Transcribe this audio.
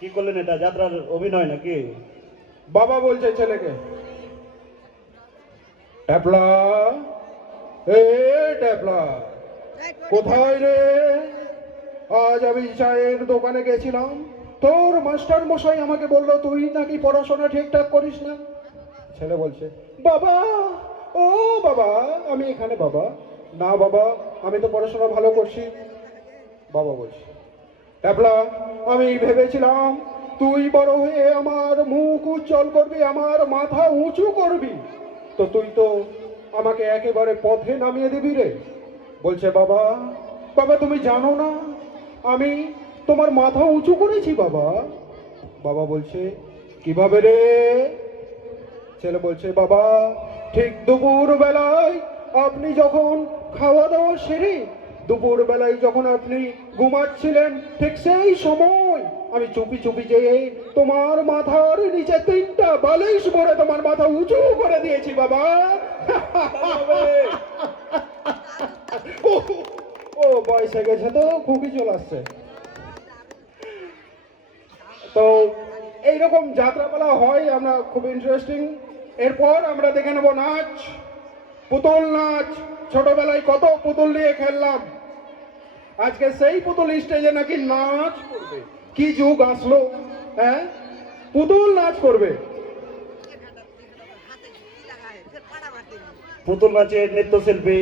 কি করলেন এটা? যাত্রার অভিনয় নাকি? বাবা বলছে ছেলেকে, ট্যাপলা, এ ট্যাপলা, কোথায় রে? আজ আমি চায়ের দোকানে গেছিলাম, তোর মাস্টার মশাই আমাকে বললো তুই নাকি পড়াশোনা ঠিকঠাক করিস না। ছেলে বলছে, বাবা, ও বাবা, আমি এখানে বাবা। না বাবা, আমি তো পড়াশোনা ভালো করছি। বাবা বলছে, ট্যাপলা, আমি ভেবেছিলাম তুই বড় হয়ে আমার মুখ উজ্জ্বল করবি, আমার মাথা উঁচু করবি, তো তুই তো আমাকে একেবারে পথে নামিয়ে দিবি রে। বলছে, বাবা, বাবা তুমি জানো না আমি তোমার মাথা উঁচু করেছি বাবা। বাবা বলছে, কিভাবে রে? ছেলে বলছে, বাবা, ঠিক দুপুর বেলায় আপনি যখন খাওয়া দাওয়া সেরে দুপুর বেলায় যখন আপনি ঘুমাচ্ছিলেন, ঠিক সেই সময় আমি চুপি চুপি যেয়ে তোমার মাথার নিচে 3টা বালিশ ভরে তোমার মাথা উঁচু করে দিয়েছি বাবা। ও ও বয়স হয়ে গেছে তো খুবই চলে আসছে। তো এইরকম যাত্রাপালা হয়, আমরা খুব ইন্টারেস্টিং। এরপর আমরা দেখে নেব নাচ, পুতুল নাচ। ছোটবেলায় কত পুতুল নিয়ে খেললাম, আজকে সেই পুতুল স্টেজে নাকি নাচ করবে। কি যুগ আসলো, হ্যাঁ, পুতুল নাচ করবে। পুতুল নাচের নৃত্যশিল্পী